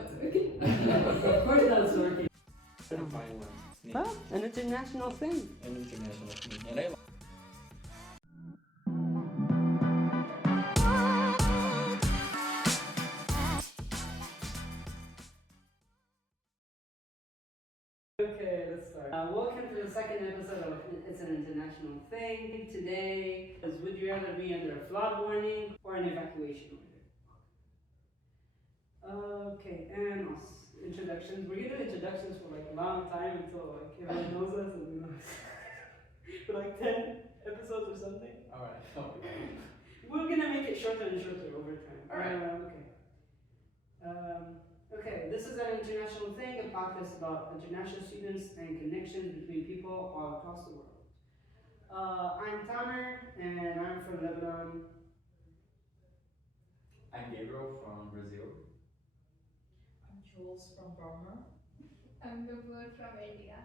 it's working. Of course that's working. Violence. Well, an international thing. An international thing. And I like Okay, let's start. Welcome to the second episode of It's an International Thing. Today is would you rather be under a flood warning or an evacuation order? Okay, and introductions. We're gonna do introductions for like a long time until like everyone knows us and you know for like 10 episodes or something. alright. We're gonna make it shorter and shorter over time. Alright. Okay, this is an international thing, a podcast about international students and connections between people all across the world. I'm Tamer, and I'm from Lebanon. I'm Gabriel from Brazil. I'm Jules from Burma. I'm Vibhur from India.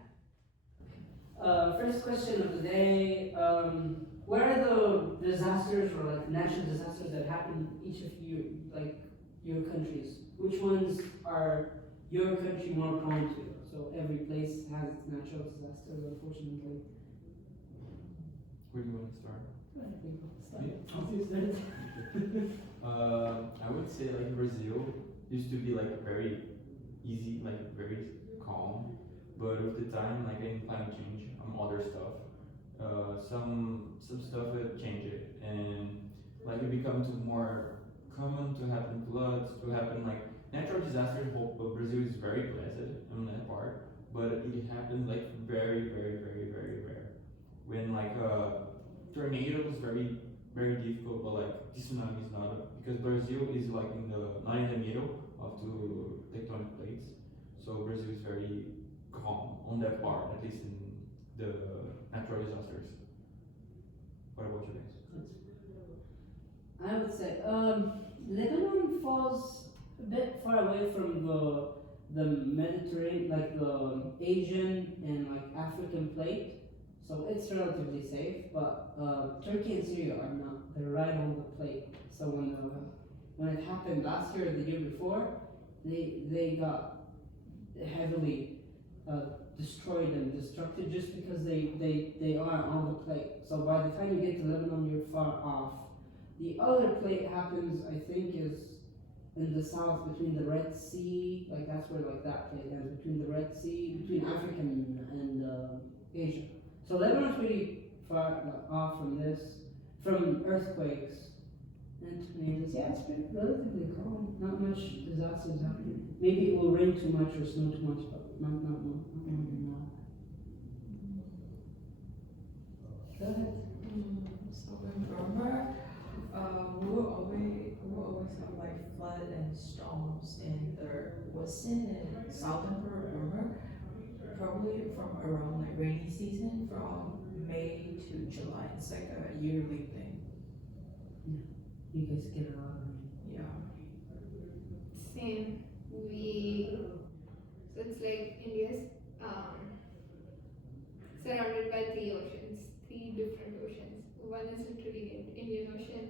First question of the day, what are the disasters or like natural disasters that happen in each of you, like your countries? Which ones are your country more prone to? So every place has its natural disasters, unfortunately. Where do you want to start? Start. I would say like Brazil used to be like very easy, like very calm, but with the time, like in climate change, other stuff, some stuff had changed and like it becomes more common to happen floods, to happen like natural disasters. Brazil is very blessed on that part, but it happens like very, very, very, very rare. When like tornado is very, very difficult, but like tsunami is not because Brazil is like not in the middle of two tectonic plates, so Brazil is very calm on that part, at least in the natural disasters. What about you guys? I would say Lebanon falls a bit far away from the Mediterranean, like the Asian and like African plate, so it's relatively safe. But Turkey and Syria are not; they're right on the plate. So when it happened last year or the year before, they got heavily destroyed and destructed just because they are on the plate. So by the time you get to Lebanon, you're far off. The other plate happens, I think, is in the south between the Red Sea, like that's where like that plate ends, between the Red Sea, between Africa and Asia. So Lebanon's pretty far off from this, from earthquakes and tornadoes. Yeah, it's pretty relatively calm. Not much disasters happening. Maybe it will rain too much or snow too much, but not more than that. Go ahead. So in Burma, we will always have like flood and storms in the western and southern part of Burma. Probably from around like rainy season from May to July. It's like a yearly thing. You guys get a lot of rain. Yeah. Same. So it's like India's surrounded by three different oceans. One is literally Indian Ocean,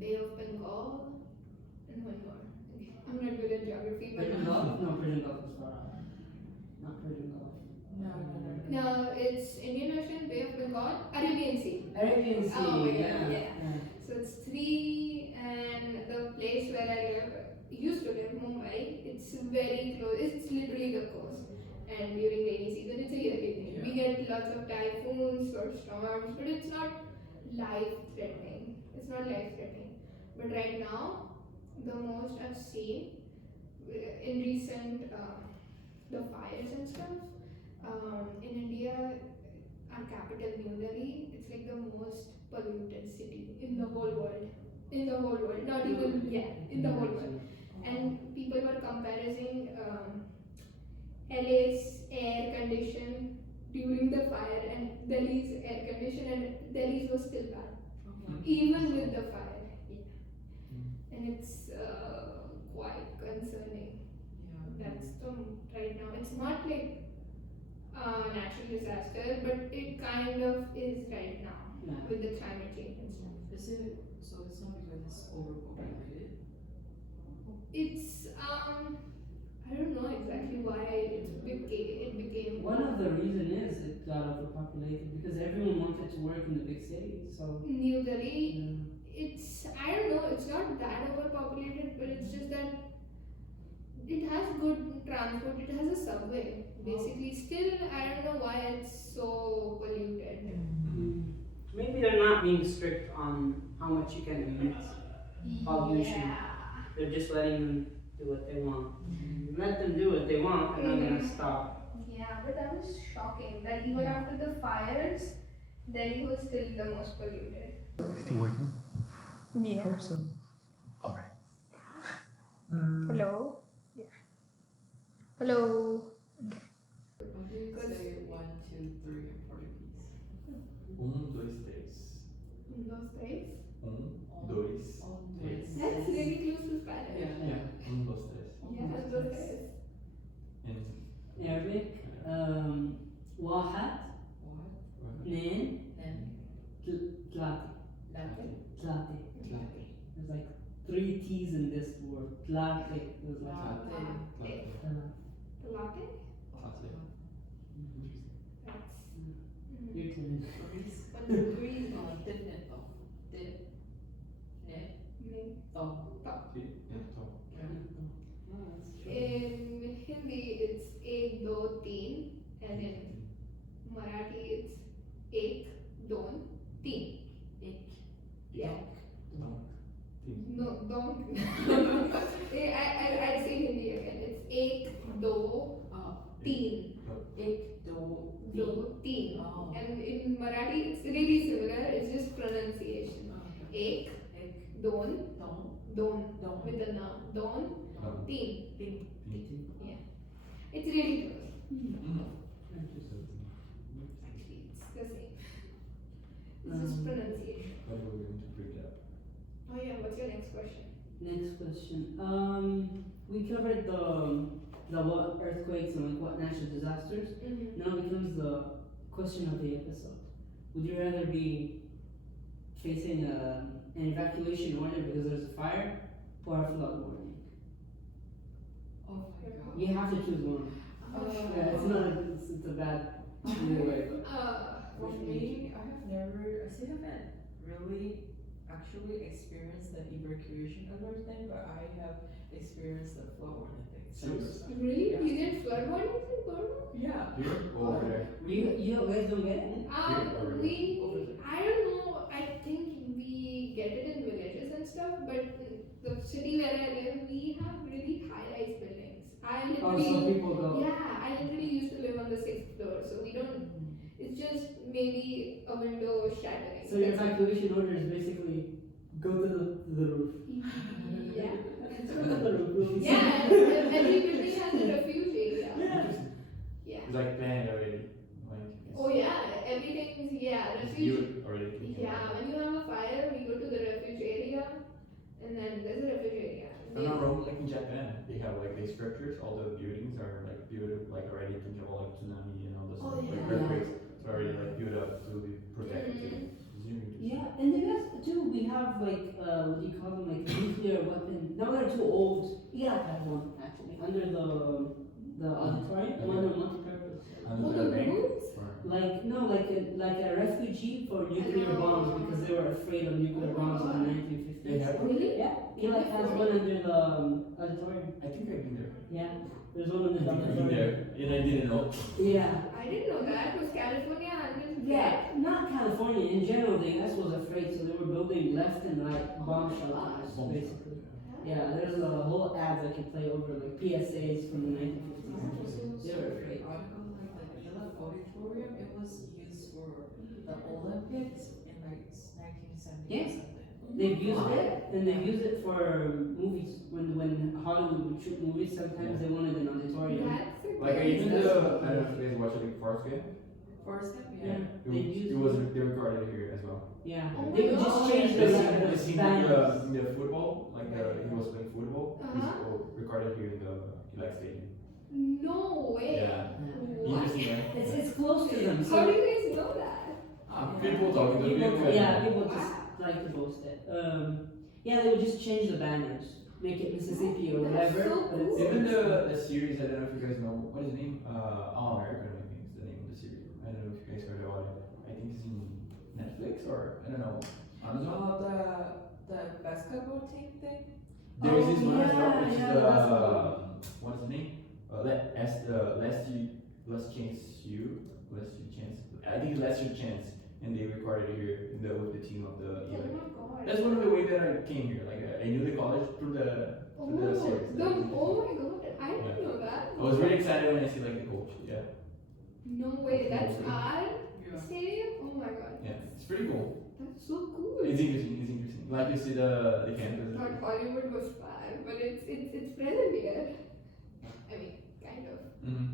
Bay of Bengal, and one more. Okay. I'm not good at geography, but Persian Gulf? No, Persian Gulf is far out. Not Persian Gulf. no, it's Indian Ocean, Bay of Bengal, Arabian Sea. Arabian Sea, Oh my God, yeah. yeah. So it's three, and the place where I used to live, Mumbai, it's very close. It's literally the coast. And during rainy season, it's a yearly thing. Yeah. We get lots of typhoons or storms, but it's not life-threatening. It's not life-threatening. But right now, the most I've seen in recent the fires and stuff in India, our capital New Delhi, it's like the most polluted city in the whole world. In the whole world, not even in the whole world. And people were comparing LA's air condition during the fire and Delhi's air condition, and Delhi's was still bad, even with the fire. Yeah. And it's quite concerning. That's the right now. It's not like natural disaster, but it kind of is right now with the climate change and stuff. Is it so? It's not because it's overpopulated. It's I don't know exactly why it became. One of the reason is it got overpopulated because everyone wanted to work in the big cities. So New Delhi. yeah. It's, I don't know. It's not that overpopulated, but it's just that it has good transport. It has a subway. Basically, still I don't know why it's so polluted. Maybe they're not being strict on how much you can emit. Pollution. Yeah. They're just letting them do what they want. Let them do what they want, and I'm gonna stop. Yeah, but that was shocking that even after the fires, Delhi was still the most polluted. Still working? Yeah. Hope so. Alright. Hello? Yeah. Hello? Say 1, 2, 3 in Portuguese. Dois, três. Those days? Dois, três. That's really close to Spanish. Yeah. Yeah, dois, três. Yeah, those days. And Arabic. واحد What? اثنين Then ثلاثة. Latin. ثلاثة. There's like 3 T's in this word. ثلاثة. There's like Latte. The latte? That's. your turn. Greece. But the green. Different though. Dip. Net. Me. Oh. Oh, that's true. In Hindi, it's ek, do, teen, and in Marathi, it's ek, don, teen. Ik. Yeah. Don't. No, don't. I'll say Hindi again. It's ek, do, teen. Ik. Do. Do, teen. Oh. And in Marathi, it's really similar. It's just pronunciation. Ek, Ik. don, Don. don, Don. with the na, don, teen. Teen. It's really close. Interesting. Actually, it's the same. It's just pronunciation. But we're going to break it up. Oh yeah, what's your next question? Next question. We covered the what earthquakes and like what natural disasters. Mm-hmm. Now becomes the question of the episode. Would you rather be facing an evacuation order because there's a fire or a flood warning? Oh my god. You have to choose one. Yeah, it's not. It's a bad either way. But For me, I still haven't really actually experienced the evacuation alert thing, but I have experienced the flood warning thing. Really? Yeah. You get flood warnings in Borno? Yeah. Here or over there? you guys don't get it? I don't know. I think we get it in villages and stuff, but the city where I live, we have really high-rise buildings. I Oh, literally, so people go. yeah, I literally used to live on the 6th floor, so we don't. It's just maybe a window shattering. So your evacuation order is basically go to the roof. Yeah. Go to the roof. Yeah, and every building has a refuge area. Interesting. Yeah. It's like planned already. Like, Oh yeah, everything's it's refuge. viewed already. Yeah, when you have a fire, we go to the refuge area, and then there's a refuge area. I'm not wrong, like in Japan, they have like these structures, all the buildings are like built like already to give all like tsunami and all this Oh, like yeah. earthquakes. It's already like built up to be protected. Mhm. It's really interesting. Yeah, in the US too, we have like what do you call them, like nuclear weapon. Now they're too old. Iraq has one actually under the auditorium, one of multi-purpose. Under Oh, the the bank? rooms? Or- Like no, like a refugee for nuclear bombs because they were afraid of nuclear bombs in the 1950s. They have one? Really? Yeah, Iraq has one under the auditorium. I think I've been there. Yeah, there's one under I the think I've been there, auditorium. and I didn't know. Yeah. I didn't know that. Was California under Yeah, not California. In general, the US was afraid, so they were building left and right bomb shelters, Bomb basically. Yeah, there's a whole ad that can play over like PSAs from the 1950s. They were afraid. Article like the Gillette Auditorium, it was used for the Olympics in like 1970 Yeah. or something. They've used it, and they've used it for movies. When Hollywood would shoot movies, sometimes they wanted an auditorium. That's a Like great even the, stuff. I don't know if you guys watched like Forrest Gump. Forrest Gump, Yeah. It They was, used it was they recorded here as well. Yeah, Oh they my would just God. change They the seen banners. in the football, like he was playing football. Uh-huh. He's recorded here in the like stadium. No way. Yeah. What? Interesting, right? It's close to them. How So do you guys know that? People talking to people, people. yeah, people just Wow. like to boast it. Yeah, they would just change the banners. make it Mississippi or That's whatever. so But it's cool. Even the series, I don't know if you guys know, what is the name? All American, I think is the name of the series. I don't know if you guys heard about it. I think it's in Netflix or, I don't know, Amazon. The basketball team thing. There is this Oh, one as well, yeah, which is yeah, the, that's cool. what is the name? Last Chance You, Last You Chance. I think it's Last Your Chance, and they recorded it here with the team of the. Oh my god. That's one of the ways that I came here. Like I knew the college through the series. Oh my god, I didn't know that. I was really excited when I see like the coach. Yeah, No way, that's our Yeah. stadium? Oh my god. yeah, it's pretty cool. That's so cool. It's interesting. It's interesting. Like you see the campus. I thought Hollywood was far, but it's present here. I mean, kind of. Mm-hmm.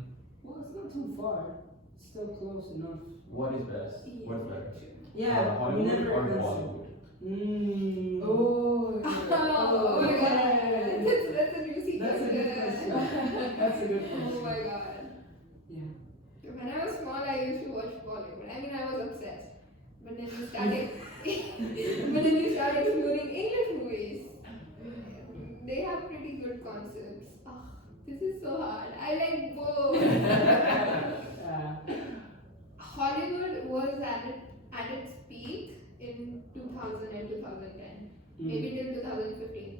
Well, it's not too far. It's still close enough. What is best? What's better? Yeah, we Hollywood never or answered. Bollywood? Mm. Oh, Oh my god. That's a new secret. That's a good question. That's a good question. Oh my god. Yeah. When I was small, I used to watch Bollywood. I mean, I was obsessed. But then you started, but then you started exploring English movies. They have pretty good concepts. Oh, this is so hard. I like both. Hollywood was at its peak in 2000 and 2010, maybe till 2015.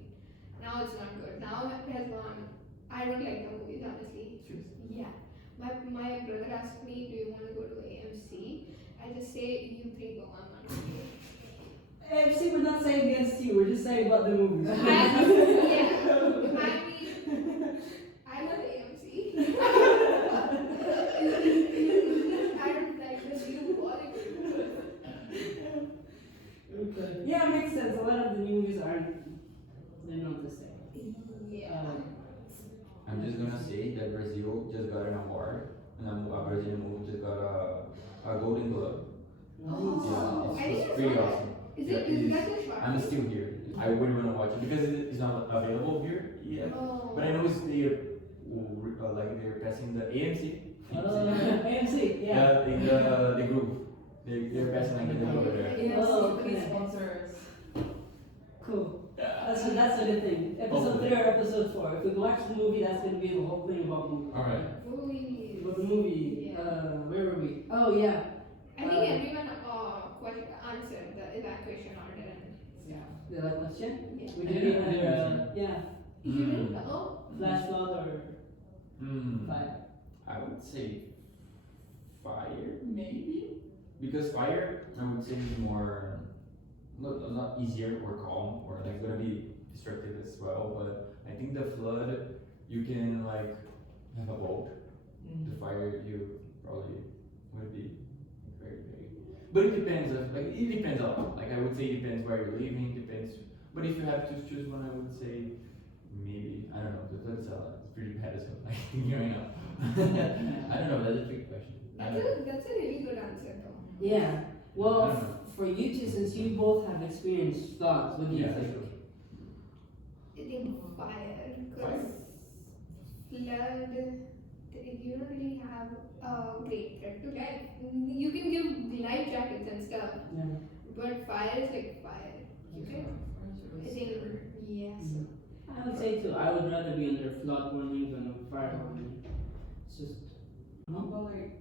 Now it's not good. Now it has gone. I don't like the movies, honestly. Yeah. My brother asked me, do you want to go to AMC? I just say, you three go, I'm not going to AFC, we're not saying against you, we're just saying about the movies. go. Yeah. I mean, I love AMC. I don't like the new Bollywood. Okay. Yeah, it makes sense. A lot of the movies they're not the same. Yeah. I'm just gonna say that Brazil just got an award, and a Brazilian movie just got a Golden Globe. Oh, Yeah, I it's didn't pretty know awesome. that. Is Yeah, it? it Is is. that the short? I'm still here. I wouldn't want to watch it because it's not available here yet. Oh. But I know it's they're passing the AMC. AMC, yeah. In the group. They're passing like the group over there. Oh, please okay. sponsors. Cool. That's a good thing. Episode 3 or episode 4. If we watch the movie, that's gonna be the whole thing about movie. Alright. Movies. About the movie. Yeah. Where were we? Oh yeah. I think everyone answered the evacuation order. Yeah. The other question? Yeah. We did it under yeah. You didn't know? Flash flood or Hmm. fire. I would say fire, maybe? Because fire, I would say is more, not easier or calm, or like gonna be destructive as well, but I think the flood, you can like have a boat. The fire, you probably would be very, but it depends, it depends a lot. Like I would say it depends where you're living, depends, but if you have to choose one, I would say maybe, I don't know, the flood is pretty bad as well, like, you know. I don't know, that's a trick question. I don't know. That's a really good answer though. Yeah. I Well, don't know. for you two, since you both have experienced floods, what do you Yeah, think? sure. I think fire, because flood, you don't really have a great threat to life. You can give life jackets and stuff, Yeah. but fire is like fire. Okay? I think, yes. I would say too. I would rather be under flood warning than a fire warning. It's just. How about like,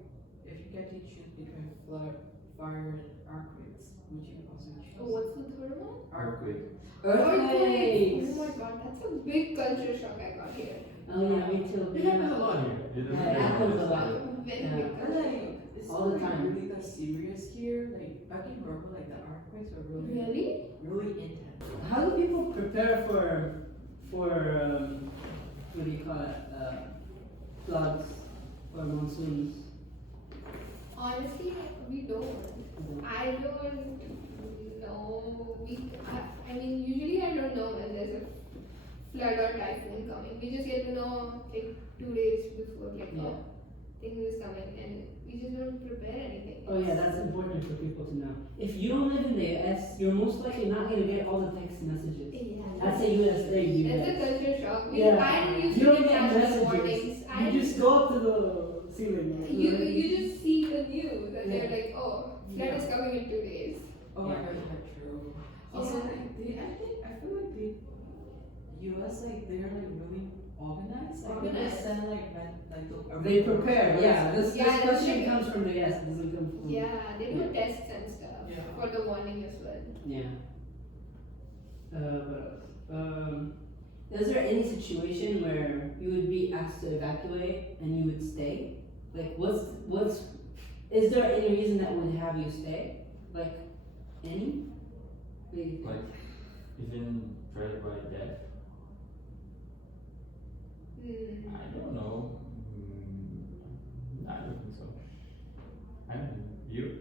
if you get to choose between flood, fire, and earthquakes, would you also choose? Oh, what's the third one? Earthquake. Earthquakes. Oh my god, that's a big culture shock I got here. Oh yeah, me too. It happens a lot here. It doesn't Yeah, it happens a lot. Very Yeah. big But culture like, it's All the not time. really that serious here. Like, back in Burma, like the earthquakes are shock. really, Really? really intense. How do people prepare for what do you call it? Floods or monsoons? Honestly, we don't. I don't know. I mean, usually I don't know when there's a flood or typhoon coming. We just get to know like 2 days before, like, Yeah. oh, thing is coming, and we just don't prepare anything. Oh yeah, that's important for people to know. If you don't live in the US, you're most likely not gonna get all the text messages. Yeah. That's a US thing, you That's a get. culture shock. Yeah. I didn't used You to don't get get national messages. warnings. You just go up to the ceiling. You just see the news and they're Yeah. like, oh, flood Yeah. is coming in 2 days. Oh Yeah. my god, yeah, true. Also, Yeah. like, I feel like US, like they're like really organized. Like they Organized. just send like the They prepare, yeah. This Yeah, that's question like- comes from the yes, it doesn't come from. Yeah, they do Yeah. tests and stuff Yeah. for the warning as well. Yeah. What else? Is there any situation where you would be asked to evacuate and you would stay? Like, is there any reason that would have you stay? Like, any? What do you think? Like, even threatened by death? Mm. I don't know. I don't think so. I don't know. You?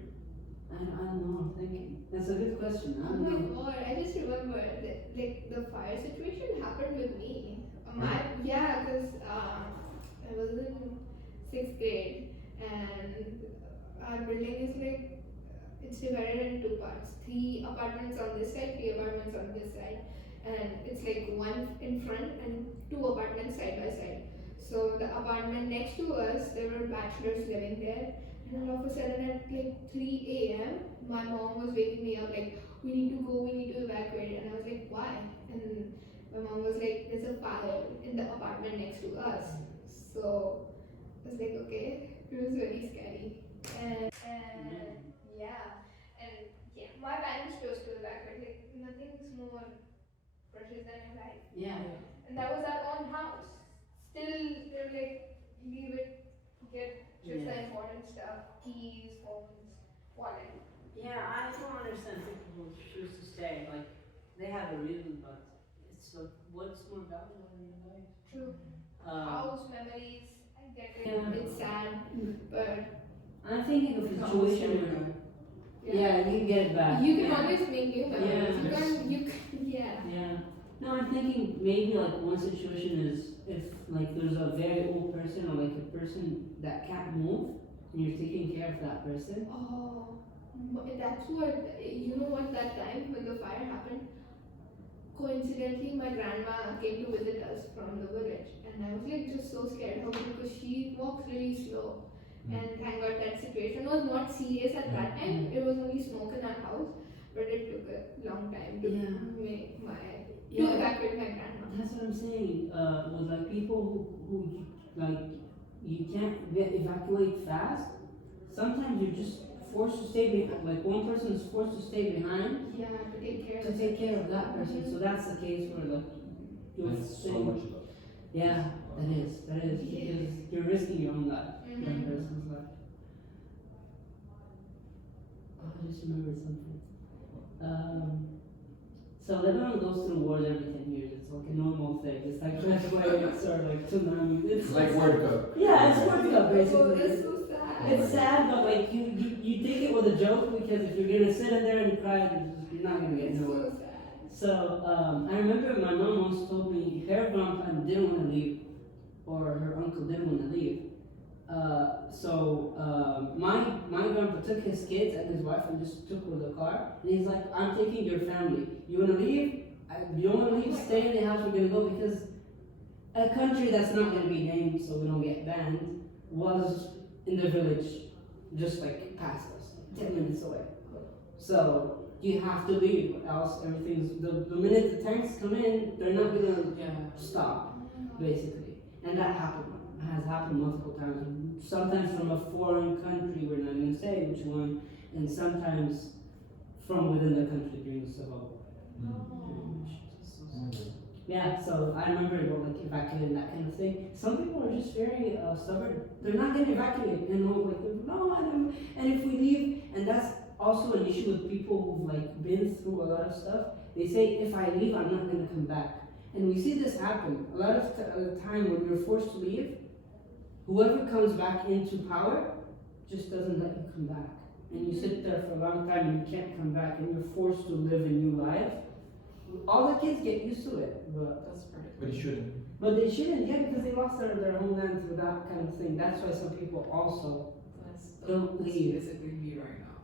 I don't know, I'm thinking. That's a good question. I Oh don't my know. god, I just remember that, like the fire situation happened with me. Really? Yeah, because I was in 6th grade and our building is like it's divided in two parts. 3 apartments on this side, 3 apartments on this side, and it's like one in front and 2 apartments side by side. So the apartment next to us, there were bachelors living there. And all of a sudden at like 3 a.m., my mom was waking me up like, we need to go, we need to evacuate. And I was like, why? And my mom was like, there's a fire in the apartment next to us. So I was like, okay. It was very scary. And yeah, my parents chose to evacuate. Like nothing's more precious than your life. Yeah. And that was our own house. Still, they were like, leave it, get just the important stuff, keys, phones, wallet. Yeah, I don't understand people who choose to stay. Like, they have a reason, but it's like, what's more valuable in your life? True. Um, House memories, I get it. Yeah. It's sad, but I'm thinking of a situation where, yeah, you can get it back. you can yeah. always make new memories. Yeah. Yeah. Yeah. No, I'm thinking maybe like one situation is if like there's a very old person or like a person that can't move and you're taking care of that person. Oh, that's what, you know what, that time when the fire happened, coincidentally my grandma came to visit us from the village and I was like just so scared of her because she walks really slow. And thank God that situation was not serious at that time. It was only smoke in our house, but it took a long time to Yeah. make to Yeah. evacuate my grandma. That's what I'm saying. With like people who like you can't evacuate fast. Sometimes you're just forced to stay behind. Like one person is forced to stay behind Yeah, to take care to of take care of that person. So that's the case where like you're That's so staying- much love. Yeah, that is Yeah. because you're risking your own life. That Mhm. person's life. Oh, I just remembered something. So Lebanon goes through wars every 10 years. It's like a normal thing. It's like earthquakes or like tsunamis. It's It's like World Cup. yeah, it's World Cup Oh, basically. that's so sad. It's sad, but like you take it with a joke because if you're gonna sit in there and cry, you're not gonna get It's nowhere. so sad. So I remember my mom once told me her grandpa didn't want to leave, or her uncle didn't want to leave. My grandpa took his kids and his wife and just took with the car. And he's like, I'm taking your family. You want to leave? You don't want to leave? Stay in the house. We're gonna go because a country that's not gonna be named, so we don't get banned, was in the village, just like past us, 10 minutes away. So you have to leave, else everything's the minute the tanks come in, they're not gonna stop, basically. And that has happened multiple times. Sometimes from a foreign country, we're not gonna say which one, and sometimes from within the country during the Civil War. Yeah, so I remember like evacuating that kind of thing. Some people are just very stubborn. They're not gonna evacuate, and they're like, no, I don't. And if we leave, and that's also an issue with people who've like been through a lot of stuff. They say, if I leave, I'm not gonna come back. And we see this happen a lot of the time when you're forced to leave. Whoever comes back into power just doesn't let you come back, and you sit there for a long time and you can't come back, and you're forced to live a new life. All the kids get used to it, but That's pretty. But it shouldn't. they shouldn't, yeah, because they lost their homeland to that kind of thing. That's why some people also, Don't That's leave. basically me right now.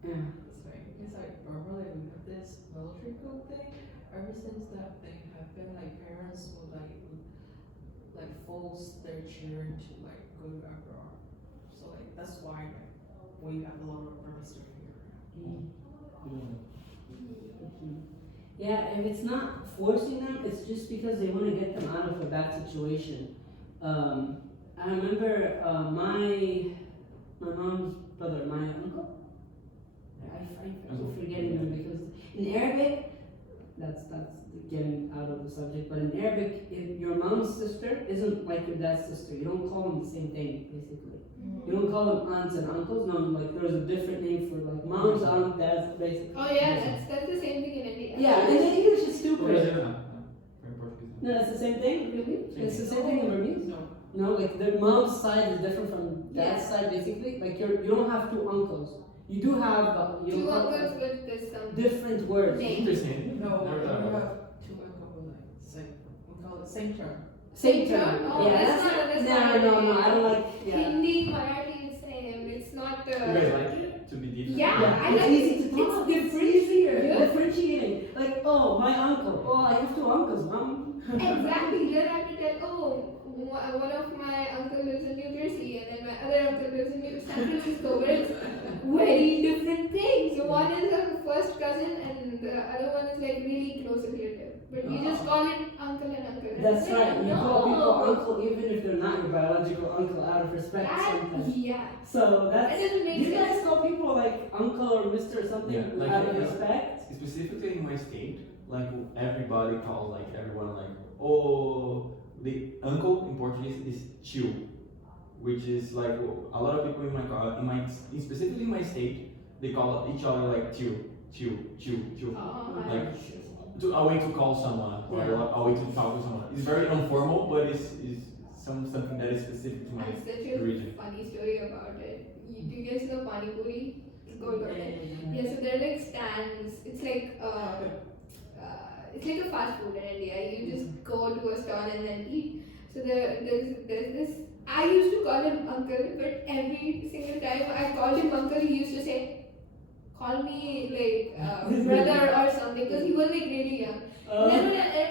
yeah. It's like remember like we have this military code thing. Ever since that thing happened, like parents would like force their children to like go abroad. So like that's why like we have a lot of permissive here. Mhm. Yeah, if it's not forcing them, it's just because they want to get them out of a bad situation. I remember my mom's brother, my uncle. I keep forgetting them because in Arabic, that's getting out of the subject. But in Arabic, if your mom's sister isn't like your dad's sister. You don't call them the same thing, basically. You don't call them aunts and uncles. No, like there's a different name for like mom's aunt, dad's, basically. Oh yeah, that's the same thing in India. Yeah, and the English is stupid. Brazil, in Portuguese. No, it's the same thing. Really? It's the same thing in Burmese. No. No, like their mom's side is different from dad's Yeah. side, basically. Like you don't have two uncles. You do have Two uncles with this different words. name. Interesting. No, Never we thought about it. have two uncles like same. We call it same term. Same Same term. term? Oh, Yeah, that's not- no. I don't like. Yeah. Hindi, Marathi is same. It's not the. You guys like it to be different? Yeah. I it's like easy it. to talk. It's easier. Yeah. Differentiating. Like, oh, my uncle. Oh, I have two uncles, mom. Exactly. Then I have to tell, oh, one of my uncle lives in New Jersey, and then my other uncle lives in San Francisco, where it's very different things. So one is a first cousin, and the other one is like really close relative. But you just call it uncle and uncle. And That's it's like, right. You no. call people uncle even if they're not your biological uncle out of respect sometimes. Yeah. So That that's. doesn't make You sense. guys call people like uncle or mister or something Yeah, like, out of yeah. respect? Specifically in my state, like everybody calls like everyone like, oh, the uncle in Portuguese is tio, which is like a lot of people specifically in my state, they call each other like tio. Like a way to call someone or a way to talk to someone. It's very informal, but it's something that is specific to my That's such a region. funny story about it. Do you guys know Pani Puri? Yeah, so there are like stands. It's like a fast food in India. You just go to a stall and then eat. So there's this. I used to call him uncle, but every single time I called him uncle, he used to say, "Call me like brother or something," because he was like really young. And then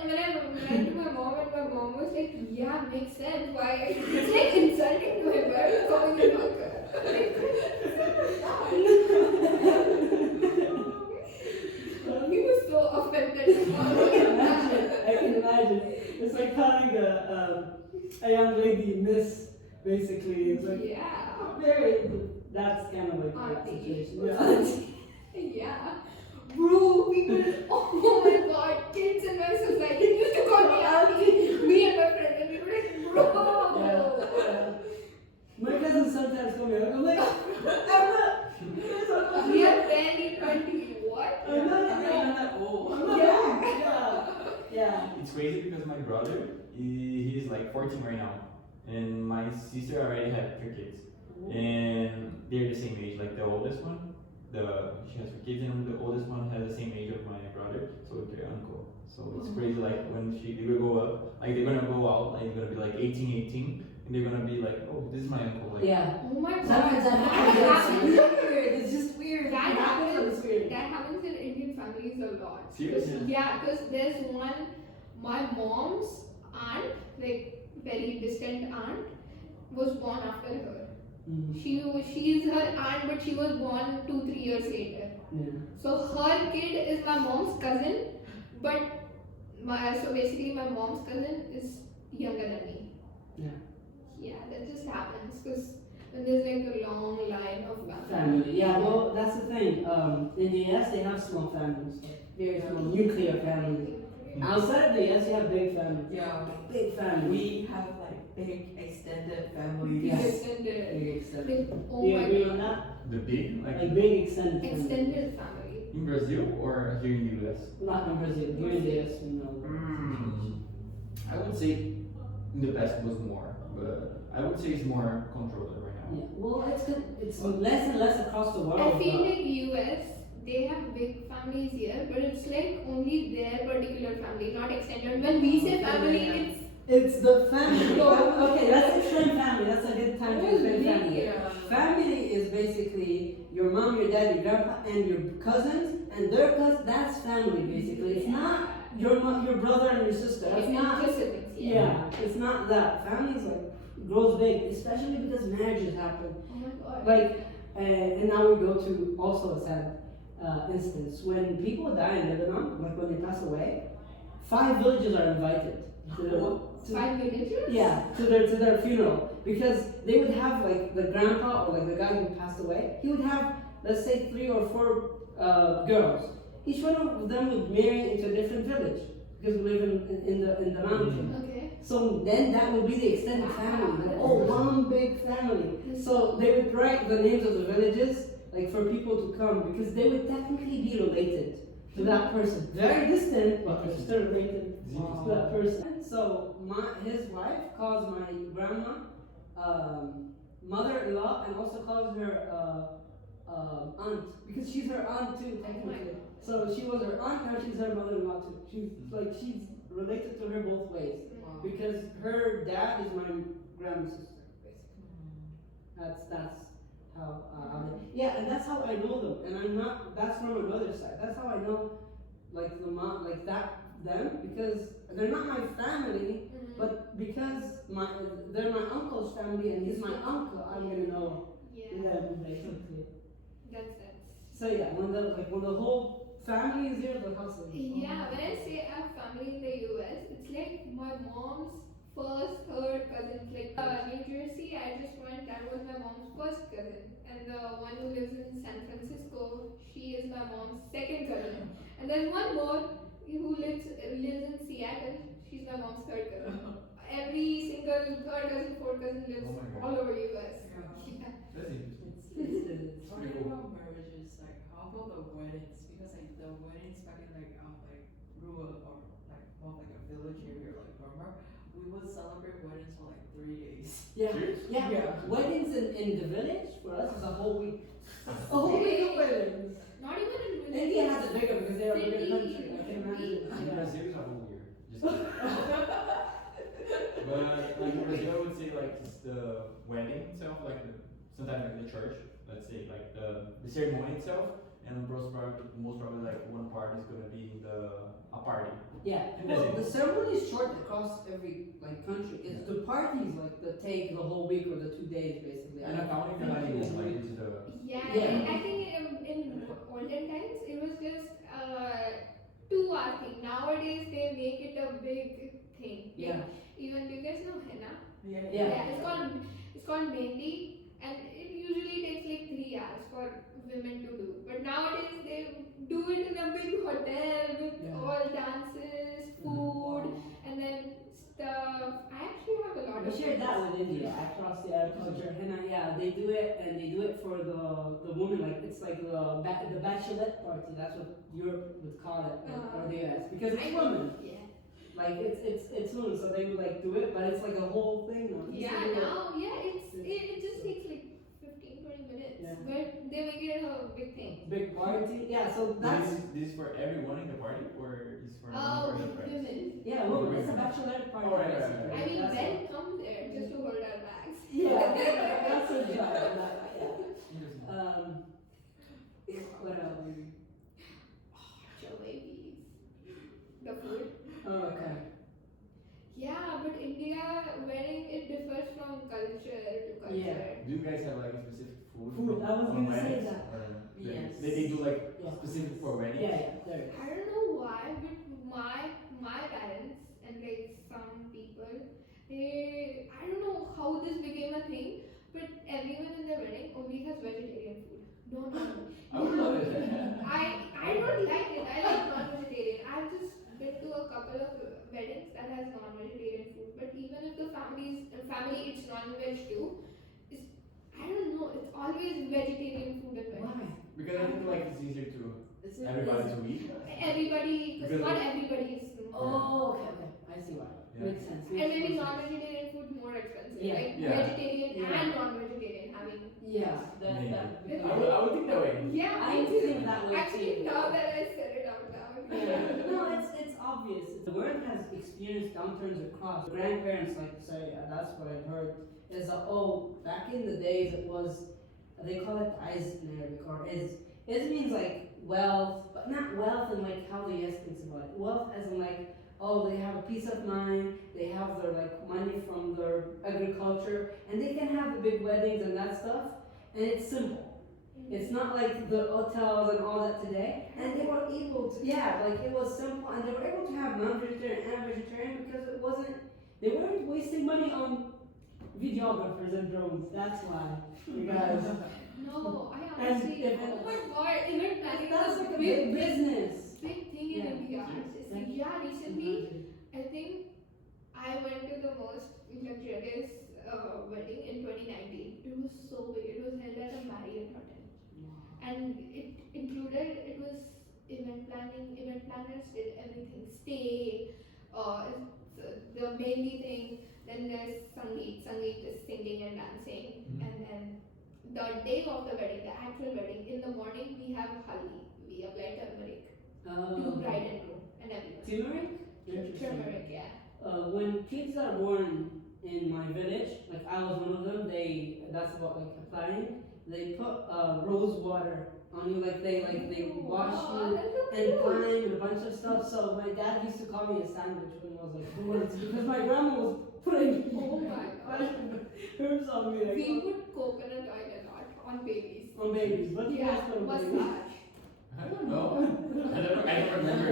when I went to my mom, and my mom was like, "Yeah, makes sense. Why? It's like insulting to him. Why are you calling him uncle?" He was so offended. I can imagine. It's like calling a young lady miss, basically. It's like Yeah. very. That's kind of like that Auntie. situation. Yeah. Yeah. Bro, people, oh my god, kids in my society used to call me auntie. Me and my friend, and we were like, bro. Yeah. My cousins sometimes call me uncle. I'm like, I'm not. We are barely 20. What? I'm not. I'm not that old. I'm not. Yeah. Yeah. It's crazy because my brother, he is like 14 right now, and my sister already had 3 kids, and they're the same age. Like the oldest one, she has 3 kids, and the oldest one has the same age of my brother, so they're uncle. So it's crazy. Like when they will go up, like they're gonna go out, like they're gonna be like 18, and they're gonna be like, oh, this is my uncle. Like, Yeah. Oh my god. Sometimes that That happens. happens. It's just weird. That It happens. It's weird. That happens in Indian families a lot. Seriously? Yeah, because there's one, my mom's aunt, like very distant aunt, was born after her. Mm. She is her aunt, but she was born 2-3 years later. Yeah. So her kid is my mom's cousin, but so basically my mom's cousin is younger than me. Yeah. Yeah, that just happens because when there's like a long line of families. Family. Yeah, well, that's the thing. In the US, they have small families, very small nuclear families. Outside of the US, you have big families. Yeah, Big families. we have like big extended families. Yes. Extended. Big extended. Like, oh Do you my agree god. on that? the big, like Like big extended families. Extended family. in Brazil or here in the US. Not in Brazil. Here in the US, we know. I would say in the past was more, but I would say it's more controlled right now. Yeah. Well, it's less and less across the world. I feel but- like US, they have big families here, but it's like only their particular family, not extended. When we say family, it's It's the family. Okay, let's explain family. That's a good time to explain family. Yeah. Family is basically your mom, your dad, your grandpa, and your cousins, and their cousins. That's family, basically. It's not your your brother and your sister. That's not. just siblings. Yeah, it's not that. Family is like grows big, especially because marriages happen. Oh my god. Like, and now we go to also a sad instance. When people die in Lebanon, like when they pass away, 5 villages are invited to their, 5 villagers? yeah, to their funeral, because they would have like the grandpa or like the guy who passed away. He would have, let's say, 3 or 4 girls. Each one of them would marry into a different village because we live in the mountain. Okay. So then that would be the extended family, like, oh, one big family. So they would write the names of the villages, like for people to come, because they would technically be related to that person. Very distant, but they're still related to that person. So his wife calls my grandma mother-in-law, and also calls her aunt, because she's her aunt too, technically. So she was her aunt, now she's her mother-in-law too. She's related to her both ways. Wow. Because her dad is my grandma's sister, basically. That's how yeah, and that's how I know them. And I'm not. That's from my mother's side. That's how I know, like the mom, like them, because they're not my family, but because they're my uncle's family and he's my uncle, I'm gonna know Yeah. them basically. That's So yeah, when the whole family is here, the house is. Yeah, when I say I have family in the US, it's like my mom's first, third cousins. Like New Jersey, I just went, that was my mom's first cousin. And the one who lives in San Francisco, she is my mom's second cousin. And there's one more who lives in Seattle, she's my mom's third cousin. Every single third cousin, fourth cousin lives Oh my God. all over US. Yeah. Yeah. That's interesting. It's Talking cool. about marriages, like how about the weddings? Because like the weddings back in like rural or like more like a village area like Burma, we would celebrate weddings for like 3 days. Yeah, Serious? yeah. Yeah. Weddings in the village for us is a whole week. A whole week of weddings. Not even in villages. India has it bigger because they are a bigger City, country. I can imagine. I'm Yeah. not serious a whole year. Just kidding. But like in Brazil, I would say like it's the wedding itself, like sometimes like the church. Let's say like the ceremony itself, and most probably like one part is gonna be a party. Yeah. And that's Well, it. the ceremony is short across every like country. It's the parties like that take the whole week or the 2 days basically. And accounting the honeymoon, like it's the Yeah, Yeah. I think in olden times it was just 2 hour thing. Nowadays they make it a big thing. Yeah. Even do you guys know henna? Yeah. Yeah. It's called mehndi, and it usually takes like 3 hours for women to do. But nowadays they do it in a big hotel with Yeah. all dances, food, and then stuff. I actually have a lot We of shared that friends. with India across the culture. Henna, yeah, they do it, and they do it for the woman. Like it's like the bachelorette party. That's what Europe would call it, or the US, because it's women. Yeah. Like it's women, so they would like do it, but it's like a whole thing now. It's Yeah, like a- now, yeah, it just takes like 15-20 minutes, Yeah. but they make it a big thing. big party. Yeah, so that's this is for everyone in the party, or is for Oh, one person? women. yeah, women. It's a bachelorette party. Oh, right, right, basically. right. I mean, That's men come there just to hold our bags. Yeah, that's a job. Yeah. Interesting. What else? Jalebis. The food. Oh, okay. Yeah, but India wedding it differs from culture to culture. Yeah. Do you guys have like a specific food? Food, I was on gonna say weddings? that. Or Yes. They do like Yeah. specific for weddings? Yeah, there. I don't know why, but my parents and like some people, I don't know how this became a thing, but everyone in their wedding only has vegetarian food. No. I would love it. I don't like it. I like non-vegetarian. I've just been to a couple of weddings that has non-vegetarian food, but even if the family eats non-veg too, I don't know. It's always vegetarian food and Why? weddings. Because I feel like it's easier to Is it- everybody to eat. Everybody, because Because not everybody is. Oh, okay. I see why. Yeah. Makes sense. And maybe non-vegetarian food more expensive, Yeah. like Yeah. vegetarian Yeah. and non-vegetarian having. Yeah, Maybe. that. I would think that way. Yeah, I me too. think that way Actually, too. now that I said it out loud. Yeah. No, it's obvious. The world has experienced downturns across. Grandparents like to say, that's what I've heard, is that, back in the days it was, they call it Iz in Arabic, or Iz means like wealth, but not wealth in like how the US thinks about it. Wealth as in like, they have a peace of mind, they have their like money from their agriculture, and they can have the big weddings and that stuff, and it's simple. It's not like the hotels and all that today. And they were able to, yeah, like it was simple, and they were able to have non-vegetarian and vegetarian because it wasn't. They weren't wasting money on videographers and drones. That's why, you guys. No, I And honestly, if oh my god, event planning That's is like a a big big, business. big thing in Yeah. India. Yeah, recently, I think I went to the most luxurious wedding in 2019. It was so big. It was held at a Marriott hotel, and it included. It was event planning. Event planners did everything. Stay, the mainly thing. Then there's Sangeet. Sangeet is singing and dancing, and then the day of the wedding, the actual wedding, in the morning we have haldi. We apply turmeric to bride and groom and everyone. Turmeric? Interesting. Turmeric, yeah. When kids are born in my village, like I was one of them, that's about like applying. They put rose water on you, like they wash you and climb and a bunch of stuff. So my dad used to call me a sandwich when he was like 2 months because my grandma was putting Oh my god. herbs on me like We put coconut oil a lot on babies. on babies. What do you guys Yeah, put on babies? massage. I don't know. I don't remember.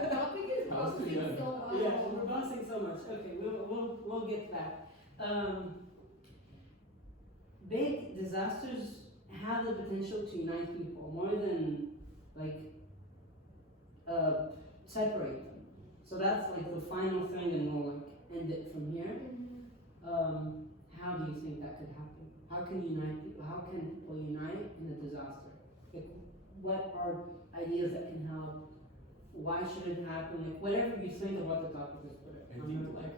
The topic is I was too bouncing young. so much. Yeah, we're bouncing so much. Okay, we'll get to that. Big disasters have the potential to unite people more than like separate them. So that's like the final thing, and we'll like end it from here. How do you think that could happen? How can unite people? How can people unite in a disaster? Like, what are ideas that can help? Why should it happen? Like, whatever you think about the topic, just put it. I think like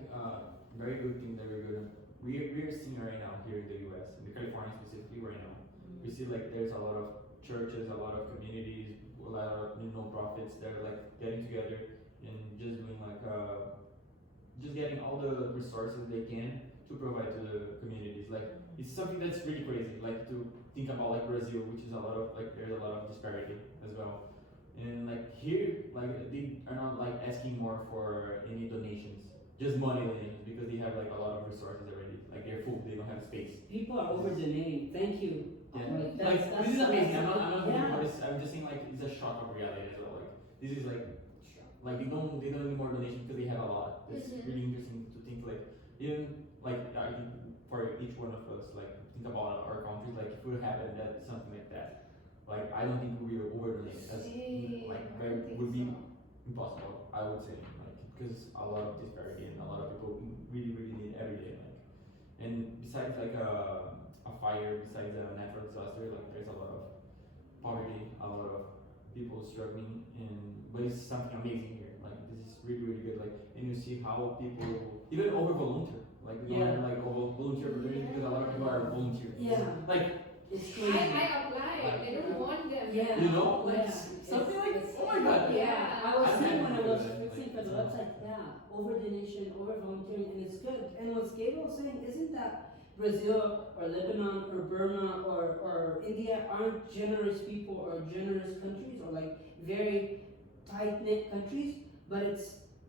very good thing that we're gonna we are seeing right now here in the U.S. in the California specifically right now. We see like there's a lot of churches, a lot of communities, a lot of non-profits that are like getting together and just doing like just getting all the resources they can to provide to the communities. Like it's something that's really crazy. Like to think about like Brazil, which is a lot of like there's a lot of disparity as well. And like here, like they are not like asking more for any donations, just money donations because they have like a lot of resources already. Like they're full, they don't have space. People are over donating. Thank you. Yeah. Like, Like this is amazing. I'm not thinking yeah. about this. I'm just saying like it's a shock of reality as well. Like this is like they don't need more donations because they have a lot. It's really interesting to think like even like I think for each one of us like think about our countries like if it would happen that something like that. Like I don't think we will overdonate. That's like would be impossible. I would say like because a lot of disparity and a lot of people really need every day. Like and besides like a fire, besides a natural disaster, like there's a lot of poverty, a lot of people struggling, and but it's something amazing here. Like this is really good. Like and you see how people even over volunteer. Like we don't have like over volunteer opportunities because a lot of people are volunteering. Yeah. Like It's crazy. I applied. They don't want them. Yeah. you know, like Yeah. something like It's- oh my god. Yeah, I was I'm saying when I happy was to do that. fixing for the website, yeah, over donation, over volunteering, and it's good. And what Gabriel was saying, isn't that Brazil or Lebanon or Burma or India aren't generous people or generous countries or like very tight knit countries, but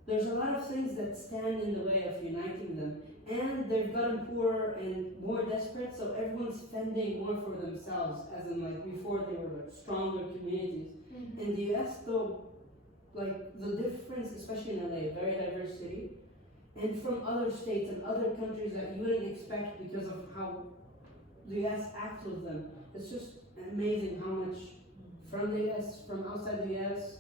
there's a lot of things that stand in the way of uniting them. And they've gotten poorer and more desperate, so everyone's fending more for themselves, as in like before they were like stronger communities. In the US though, like the difference, especially in LA, very diverse city, and from other states and other countries that you wouldn't expect because of how the US acts with them. It's just amazing how much from the US, from outside the US,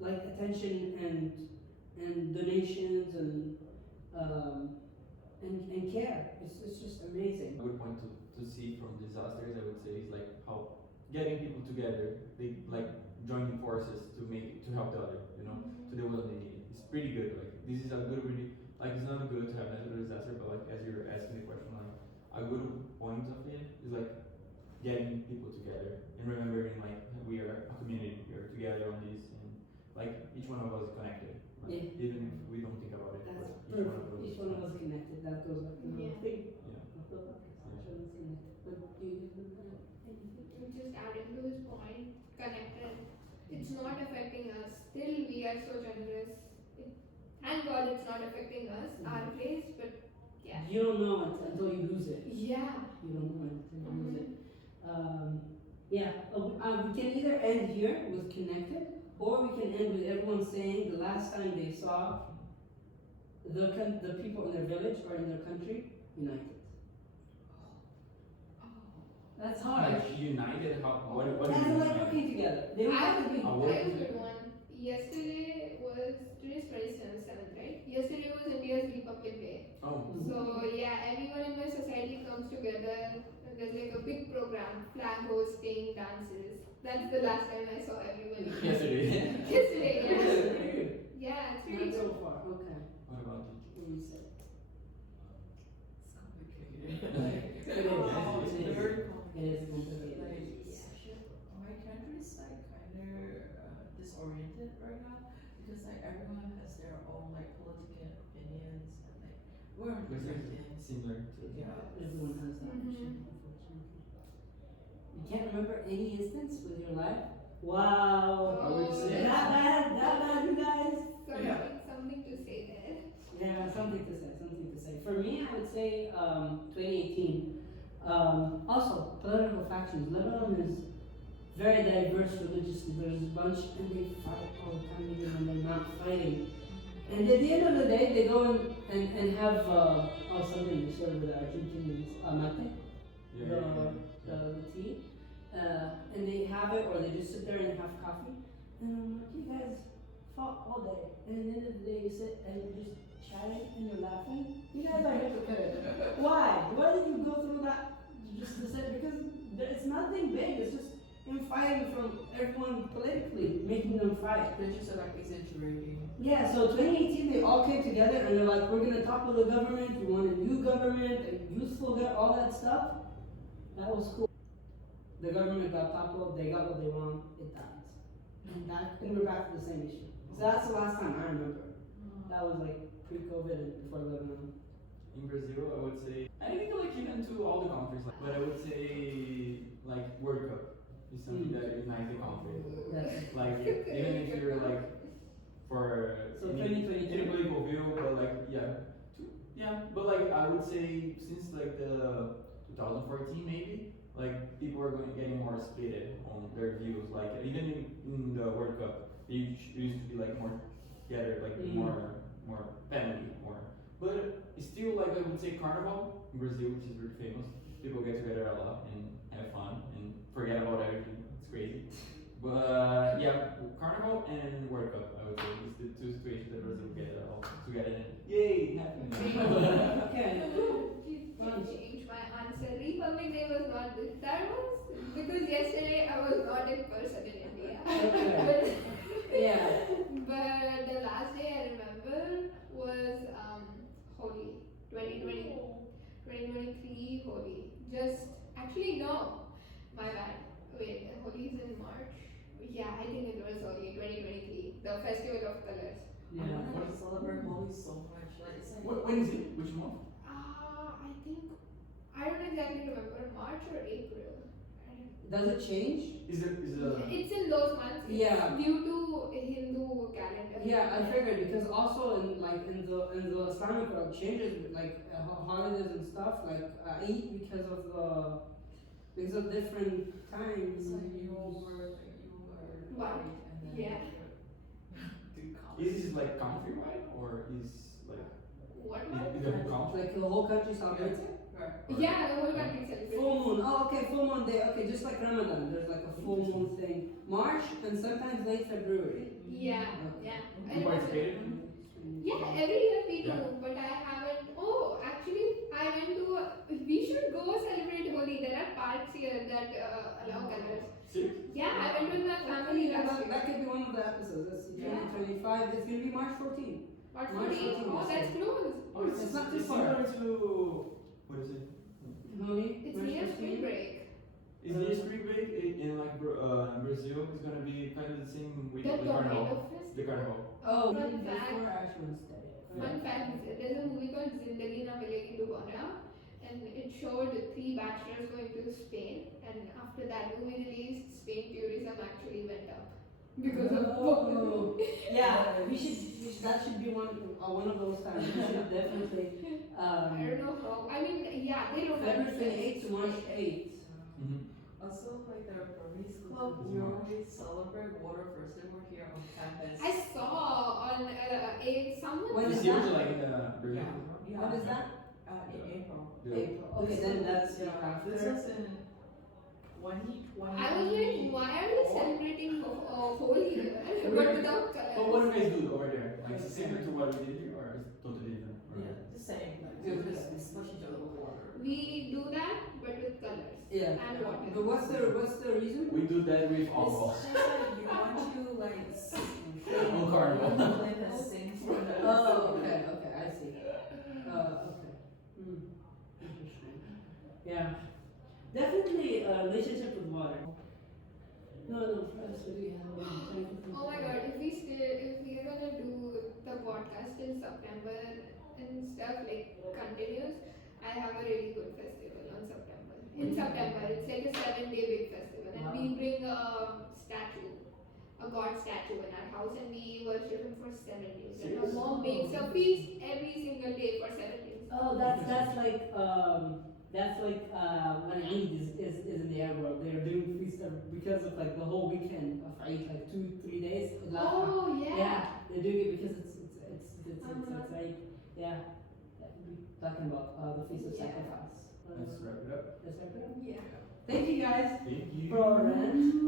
like attention and donations and care. It's just amazing. A good point to see from disasters, I would say, is like how getting people together, they like joining forces to help the other, you know, to the one they need. It's pretty good. Like this is a good, really like it's not good to have natural disaster, but like as you're asking the question, like a good point of it is like getting people together and remembering like we are a community, we are together on this, and like each one of us is connected. Like, Yeah. even if we don't think about it, That's but perfect. Each one of us connected. That goes like the whole Yeah. thing. Yeah. Of the podcast. Each one is connected. But do you Just adding to his point, connected. It's not affecting us. Still, we are so generous. Thank God it's not affecting us, our place, but yeah. You don't know it until you lose it. Yeah. You don't know it until you lose it. We can either end here with connected, or we can end with everyone saying the last time they saw the people in their village or in their country united. That's hard. Like united, how? What do you That's mean? like working together. They would have to be. I I would- have a good one. Yesterday was today's 27th, right? Yesterday was India's Republic Day. Oh, So yeah, everyone in my society comes together. There's like a big program, flag hosting, dances. That's the last time I saw everyone. yesterday. Yesterday, yeah. Weird. Yeah, it's really Not so good. far. Okay. What about you? What do you say? It's complicated. It is. Very It complicated. is complicated. My country is like kind of disoriented right now because like everyone has their own like political opinions and like we're on different things. Similar to Yeah. Everyone has that Mhm. issue, unfortunately. You can't remember any instance with your life? Wow. I would say- That bad, you guys. Something to say there. Yeah, something to say. For me, I would say 2018. Also, political factions. Lebanon is very diverse religiously. There's a bunch, and they fight all the time, even when they're not fighting. And at the end of the day, they go and have something they serve with the Argentinians, mate, the tea, and they have it, or they just sit there and have coffee. And I'm like, you guys fought all day, and at the end of the day, you sit and you're just chatting and you're laughing. You guys are hypocrites. Why? Why did you go through that? Just to say, because it's nothing big. It's just him fighting from everyone politically, making them fight. They're just like exaggerating. Yeah, so 2018 they all came together and they're like, we're gonna topple the government, we want a new government, a youthful government, all that stuff. That was cool. The government got toppled, they got what they want, it died. And we're back to the same issue. So that's the last time I remember. That was like pre-COVID and before Lebanon. In Brazil, I would say I think like even to all the countries, but I would say like World Cup is something that unites the country. That's Like even if you're like for So in 2022. a political view, but like yeah, but like I would say since like the 2014 maybe, like people are getting more split on their views. Like even in the World Cup, they used to be like more together, like more family, more. But still, like I would say, Carnival in Brazil, which is very famous. People get together a lot and have fun and forget about everything. It's crazy. But yeah, Carnival and World Cup, I would say, is the two situations that Brazil get all together and yay, happy. okay. Please change my answer. Republic Day was not this. That was because yesterday I was not in person in India. Okay. Yeah. But the last day I remember was Holi, 2023 Holi. Actually no, my bad. Wait, Holi is in March. Yeah, I think it was Holi, 2023, the festival of colors. Yeah. I want to celebrate Holi so much. Like it's like When is it? Which month? I don't exactly remember, March or April. Does it change? Is it It's in those months. It's Yeah. due to Hindu calendar. Yeah, I figured because also in the Islamic world changes like holidays and stuff like Eid because of different times. it's like you are What? right and then Yeah. do comments. is this like countrywide or is like What? is the country? Like the whole country celebrates it. Right. Yeah, the whole country celebrates. Full moon. Oh, okay, full moon day. Okay, just like Ramadan, there's like a full moon thing. March and sometimes late February. Yeah, yeah. You participated? Yeah, every year we do, Yeah. but I haven't. Oh, actually, I went to. We should go celebrate Holi. There are parks here that allow colors. Serious? Yeah, I went with my family Yeah, last that year. could be one of the episodes. That's Yeah. 2025. It's gonna be March 14th. What March 14? 14 Oh, that's close. Oh, It's not too it's far. similar to what is it? Holi. It's March near 14th. spring break. Is the spring break in like Brazil is gonna be kind of the same with The the carnival? tornado fest. The carnival. Oh, Fun before fact. Ash Wednesday. Fun fact: there's a movie called Zindagi Na Milegi Dobara, and it showed three bachelors going to Spain, and after that movie released, Spain tourism actually went up because of Oh, yeah, we should. That should be one of those times. We should definitely. I don't know how. I mean, yeah, they don't February have 28th to March 8th. Mm-hmm. like the Burmese club, we always celebrate water festival here on campus. I saw on someone. What The is series that? are like in the Berlin. Yeah. What is that? In April. April. Okay, then that's after. This was in 2020. I was like, why are we celebrating Holi but without colors? But what do you guys do over there? Like is it similar to what we did here, or is it totally different? Or- Yeah, the same. Like, Yeah, we the just same. smush each other with water. We do that but with colors Yeah. and water. But what's the reason? We do that with alcohol. It's just like you want to like Oh, carnival. play the sing for the. Oh, okay, I see. Okay. Interesting. Yeah. Definitely a relationship with water. No, first we have Oh my god, if we are gonna do the podcast in September and stuff like continuous, I have a really good festival on September. In September, it's like a 7-day big festival, and we bring a statue, a god statue in our house, and we worship him for 7 days. And our mom makes a feast every single day for 7 days. Oh, that's like when Eid is in the Arab world. They're doing feast because of like the whole weekend of Eid, like 2-3 days. Oh yeah. Yeah, they're doing it because it's Eid. Yeah, talking about the feast of Yeah. sacrifice. Let's wrap it up. Let's wrap it up. Yeah. Thank you guys Thank you. for our rant.